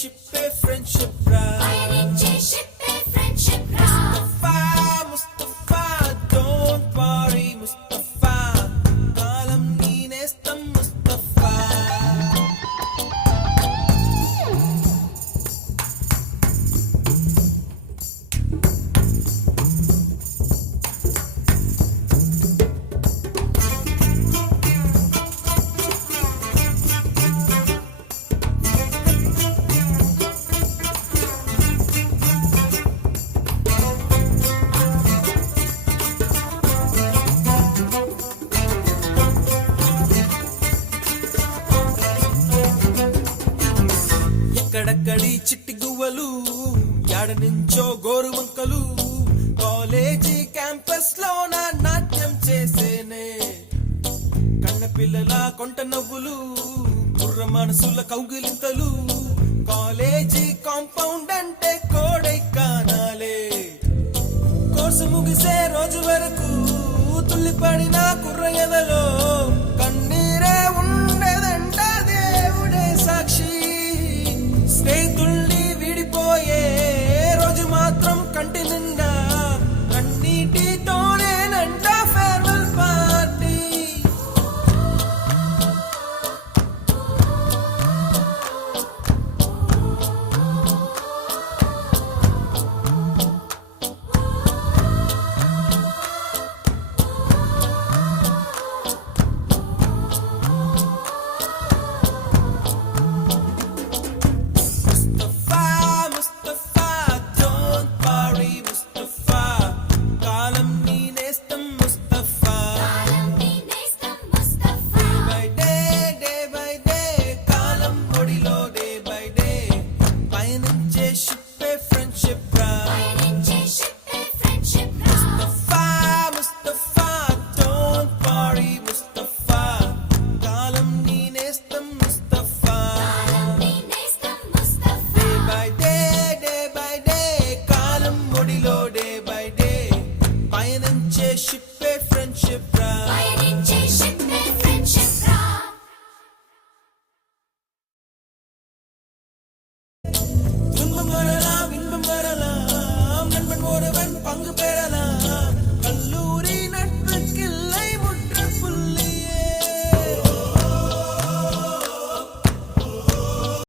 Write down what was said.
షిప్పే friendship రా పయనించే షిప్పే friendship రా ముస్తఫా ముస్తఫా డోంట్ వరీ ముస్తఫా కాలం నీ నేస్తం ముస్తఫా ఎక్కడక్కడి చిట్టి గువ్వలు యాడ నుంచో గోరు వంకలు కాలేజీ క్యాంపస్ లో నా నాట్యం చేసేనే కన్న పిల్లల కొంట నవ్వులు కుర్ర మనసుల కౌగిలింతలు కాలేజీ కాంపౌండ్ అంటే కోడై కానాలే కోర్సు ముగిసే రోజు వరకు తుల్లిపడిన కుర్ర ఎదలో కన్నీరే ఉండదంట దేవుడే సాక్షి స్నేహితుల్ని విడిపోయే రోజు మాత్రం కంటి నిండా కన్నీటితోనేనంట farewell party Mustafa Mustafa don't worry Mustafa కాలం నీ నేస్తం ముస్తఫా కాలం నీ నేస్తం ముస్తఫా డే బై డే కాలం ఒడిలో డే బై డే పయనించే షిప్పే ఫ్రెండ్షిప్ రా పయనించే షిప్పే ఫ్రెండ్షిప్ రా ముస్తఫా ముస్తఫా డోంట్ వరీ ముస్తఫా కాలం నీ నేస్తం ముస్తఫా కాలం నీ నేస్తం ముస్తఫా డే బై డే కాలం ఒడిలో డే బై డే పయనించే షిప్